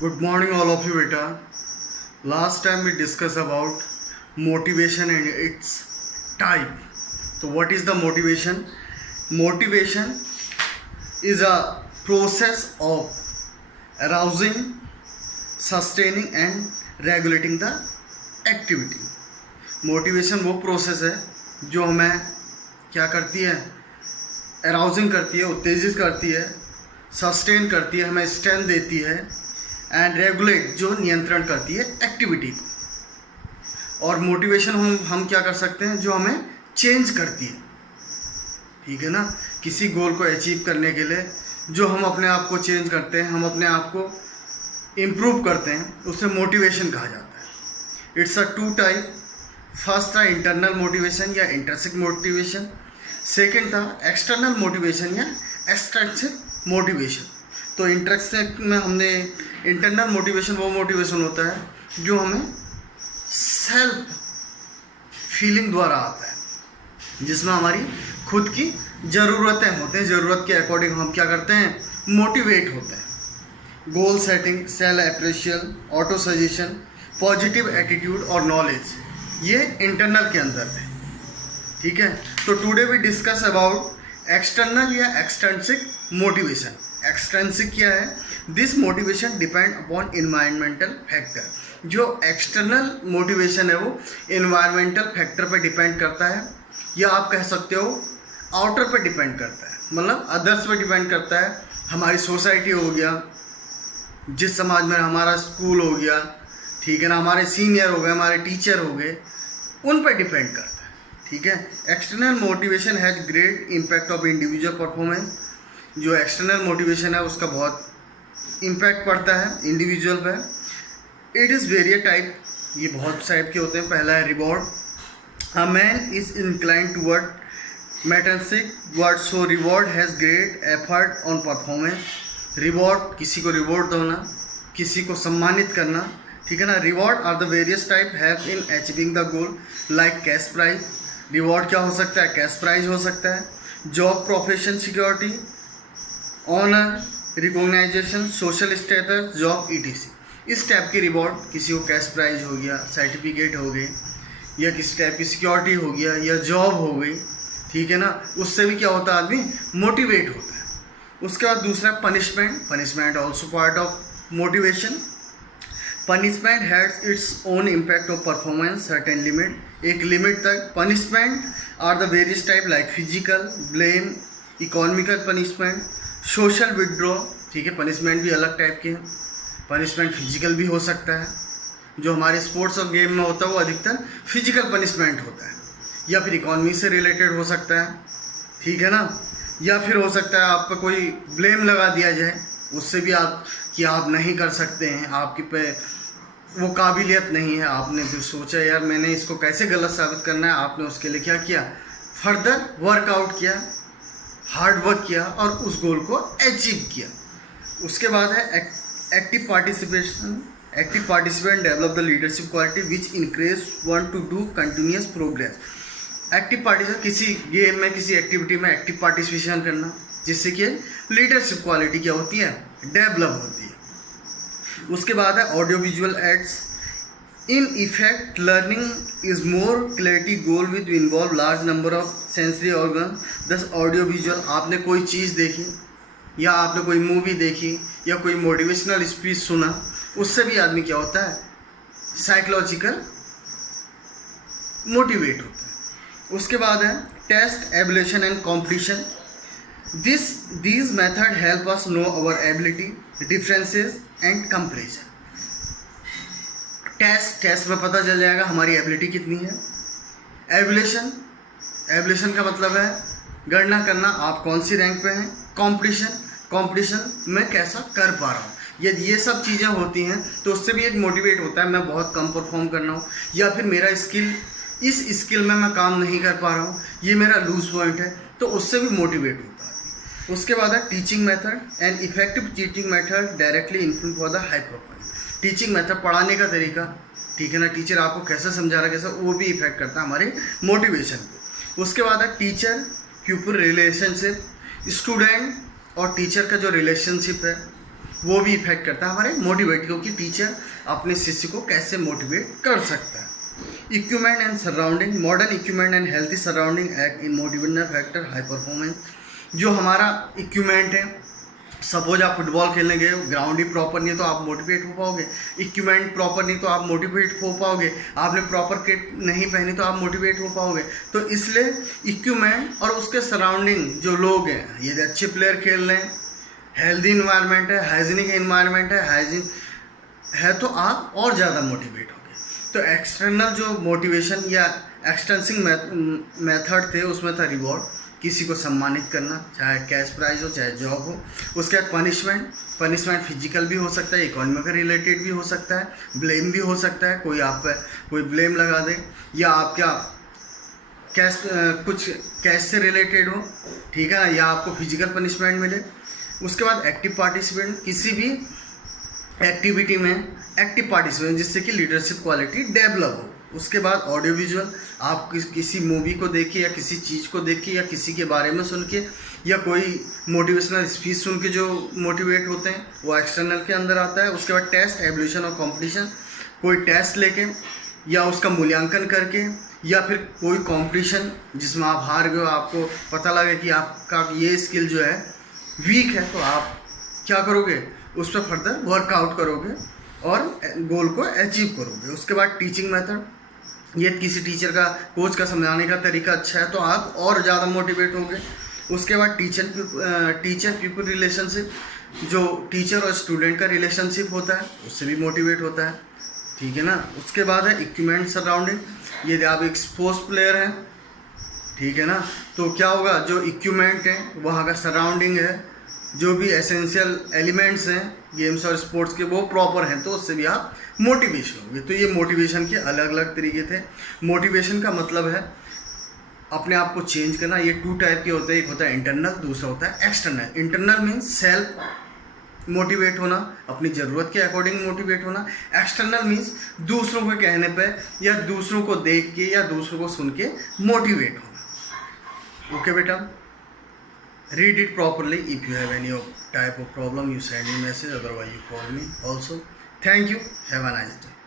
Good morning, all of you, beta. Last time we discussed about motivation and its type. So, what is the motivation? Motivation is a process of arousing, sustaining, and regulating the activity. Motivation वो process है जो हमें क्या करती है, arousing करती है, उत्तेजित करती है, सस्टेन करती है, हमें स्ट्रेंथ देती है, एंड रेगुलेट जो नियंत्रण करती है एक्टिविटी को। और मोटिवेशन हम क्या कर सकते हैं जो हमें चेंज करती है, ठीक है ना। किसी गोल को अचीव करने के लिए जो हम अपने आप को चेंज करते हैं, हम अपने आप को इम्प्रूव करते हैं, उसे मोटिवेशन कहा जाता है। It's a two type. First था इंटरनल मोटिवेशन या इंट्रिंसिक मोटिवेशन, सेकंड था एक्सटर्नल मोटिवेशन या एक्सट्रिंसिक मोटिवेशन। तो इंट्रिंसिक में हमने इंटरनल मोटिवेशन वो मोटिवेशन होता है जो हमें सेल्फ फीलिंग द्वारा आता है, जिसमें हमारी खुद की ज़रूरतें होते हैं, ज़रूरत के अकॉर्डिंग हम क्या करते हैं, मोटिवेट होते हैं। Goal setting, self appreciation, auto suggestion, positive attitude और नॉलेज, ये इंटरनल के अंदर है, ठीक है। तो today we discuss about external या एक्सट्रिंसिक मोटिवेशन। एक्सट्रिंसिक क्या है? This motivation depend upon environmental factor. जो एक्सटर्नल मोटिवेशन है वो इन्वायरमेंटल फैक्टर पे डिपेंड करता है, या आप कह सकते हो आउटर पे डिपेंड करता है, मतलब अदर्स पे डिपेंड करता है। हमारी सोसाइटी हो गया, जिस समाज में हमारा स्कूल हो गया, ठीक है ना, हमारे सीनियर हो गए, हमारे टीचर हो गए, उन पर डिपेंड करता है, ठीक है। External motivation has great impact of individual performance. जो एक्सटर्नल मोटिवेशन है उसका बहुत इम्पैक्ट पड़ता है इंडिविजुअल पर। इट इज़ वेरियस टाइप, ये बहुत टाइप के होते हैं। पहला है reward. A man is inclined toward materialistic world, so reward has great effort on performance. Reward, किसी को रिवॉर्ड देना, किसी को सम्मानित करना, ठीक है ना। Reward are the various type have in achieving the goal, like cash prize. Reward क्या हो सकता है? कैश प्राइज हो सकता है। Job, profession, security, honour, recognization, social status, job, ETC. इस टाइप की रिवॉर्ड, किसी को कैश प्राइज हो गया, सर्टिफिकेट हो गए, या किसी टाइप की सिक्योरिटी हो गया, या जॉब हो गई, ठीक है ना। उससे भी क्या होता है, आदमी मोटिवेट होता है। उसके बाद दूसरा punishment. Punishment also part of motivation. Punishment has its own impact of performance certain limit, एक लिमिट तक। Punishment are the various type like physical, blame, economical punishment, social withdraw, ठीक है। पनिशमेंट भी अलग टाइप के हैं। पनिशमेंट फिजिकल भी हो सकता है, जो हमारे स्पोर्ट्स और गेम में होता है वो अधिकतर फिजिकल पनिशमेंट होता है, या फिर इकोनॉमी से रिलेटेड हो सकता है, ठीक है ना। या फिर हो सकता है आप पे कोई ब्लेम लगा दिया जाए, उससे भी आप कि आप नहीं कर सकते हैं, आपकी पे वो काबिलियत नहीं है। आपने फिर सोचा यार मैंने इसको कैसे गलत साबित करना है, आपने उसके लिए क्या किया, फर्दर वर्कआउट किया, हार्ड वर्क किया और उस गोल को अचीव किया। उसके बाद है active participation. Active participant develop the leadership quality which encourage one two do continuous progress. Active participation, किसी गेम में, किसी एक्टिविटी में एक्टिव पार्टिसिपेशन करना, जिससे कि लीडरशिप क्वालिटी क्या होती है, डेवलप होती है। उसके बाद है audio visual aids. In effect learning is more clarity goal with involve large number of sensory organ. दस ऑडियो विजुअल, आपने कोई चीज़ देखी, या आपने कोई मूवी देखी, या कोई मोटिवेशनल स्पीच सुना, उससे भी आदमी क्या होता है, साइकोलॉजिकल मोटिवेट होता है। उसके बाद है test, evaluation and competition. These method help us know our ability, differences and comparison. Test में पता चल जाएगा हमारी एबिलिटी कितनी है। एवल्यूशन का मतलब है गणना करना, आप कौन सी रैंक पे हैं। कंपटीशन में कैसा कर पा रहा हूँ। यदि ये सब चीज़ें होती हैं तो उससे भी एक मोटिवेट होता है, मैं बहुत कम परफॉर्म कर रहा हूँ, या फिर मेरा स्किल, इस स्किल में मैं काम नहीं कर पा रहा हूँ, ये मेरा लूज पॉइंट है, तो उससे भी मोटिवेट होता है। उसके बाद है teaching method. And effective teaching method directly influence for the high performance. Teaching method, पढ़ाने का तरीका, ठीक है ना, टीचर आपको कैसे समझा रहा है, कैसा, वो भी इफेक्ट करता है हमारे मोटिवेशन को। उसके बाद है टीचर प्यूपिल रिलेशनशिप। स्टूडेंट और टीचर का जो रिलेशनशिप है, वो भी इफेक्ट करता है हमारे मोटिवेट को कि टीचर अपने शिष्य को कैसे मोटिवेट कर सकता है। Equipment and surrounding, modern equipment and healthy surrounding act in motivational factor high performance. जो हमारा इक्विपमेंट है, सपोज आप फुटबॉल खेलने गए, ग्राउंड ही प्रॉपर नहीं है तो आप मोटिवेट हो पाओगे, इक्विपमेंट प्रॉपर नहीं तो आप मोटिवेट हो पाओगे, आपने प्रॉपर किट नहीं पहनी तो आप मोटिवेट हो पाओगे। तो इसलिए इक्विपमेंट और उसके सराउंडिंग जो लोग हैं, यदि अच्छे प्लेयर खेल रहे हैं, हेल्दी इन्वायरमेंट है, हाइजीनिक इन्वायरमेंट है, हाइजीन है, तो आप और ज़्यादा मोटिवेट होगे। तो एक्सटर्नल जो मोटिवेशन या एक्सटेंसिंग मेथड थे, उसमें था रिवॉर्ड, किसी को सम्मानित करना, चाहे कैश प्राइज हो चाहे जॉब हो। उसके बाद पनिशमेंट फिजिकल भी हो सकता है, इकोनॉमिकल रिलेटेड भी हो सकता है, ब्लेम भी हो सकता है, कोई आप पे कोई ब्लेम लगा दे, या आप क्या कैश कुछ कैश से रिलेटेड हो, ठीक है ना, या आपको फिजिकल पनिशमेंट मिले। उसके बाद एक्टिव पार्टिसिपेंट, किसी भी एक्टिविटी में एक्टिव पार्टिसिपेंट जिससे कि लीडरशिप क्वालिटी डेवलप हो। उसके बाद ऑडियो विजुअल, आप किसी मूवी को देखिए या किसी चीज़ को देखिए या किसी के बारे में सुन के या कोई मोटिवेशनल स्पीच सुन के जो मोटिवेट होते हैं, वो एक्सटर्नल के अंदर आता है। उसके बाद टेस्ट, एवल्यूशन और कंपटीशन, कोई टेस्ट लेके या उसका मूल्यांकन करके, या फिर कोई कंपटीशन जिसमें आप हार गए, आपको पता लगे कि आपका ये स्किल जो है वीक है, तो आप क्या करोगे, उस पर फर्दर वर्कआउट करोगे और गोल को अचीव करोगे। उसके बाद टीचिंग मेथड, ये किसी टीचर का, कोच का समझाने का तरीका अच्छा है तो आप और ज़्यादा मोटिवेट होंगे। उसके बाद टीचर पीपल रिलेशनशिप, जो टीचर और स्टूडेंट का रिलेशनशिप होता है, उससे भी मोटिवेट होता है, ठीक है ना। उसके बाद है इक्विपमेंट सराउंडिंग, यदि आप एक स्पोर्ट्स प्लेयर हैं, ठीक है ना, तो क्या होगा, जो इक्विपमेंट है, वहाँ का सराउंडिंग है, जो भी एसेंशियल एलिमेंट्स हैं गेम्स और स्पोर्ट्स के, वो प्रॉपर हैं, तो उससे भी आप मोटिवेशन होंगे। तो ये मोटिवेशन के अलग अलग तरीके थे। मोटिवेशन का मतलब है अपने आप को चेंज करना। ये 2 टाइप के होते हैं, एक होता है इंटरनल, दूसरा होता है external. Internal means self motivate होना, अपनी ज़रूरत के अकॉर्डिंग मोटिवेट होना। एक्सटर्नल मीन्स दूसरों के कहने पे या दूसरों को देख के या दूसरों को सुन के मोटिवेट होना। ओके बेटा, read it properly. If you have any type of problem, you send me message, otherwise you call me also. Thank you. Have a nice day.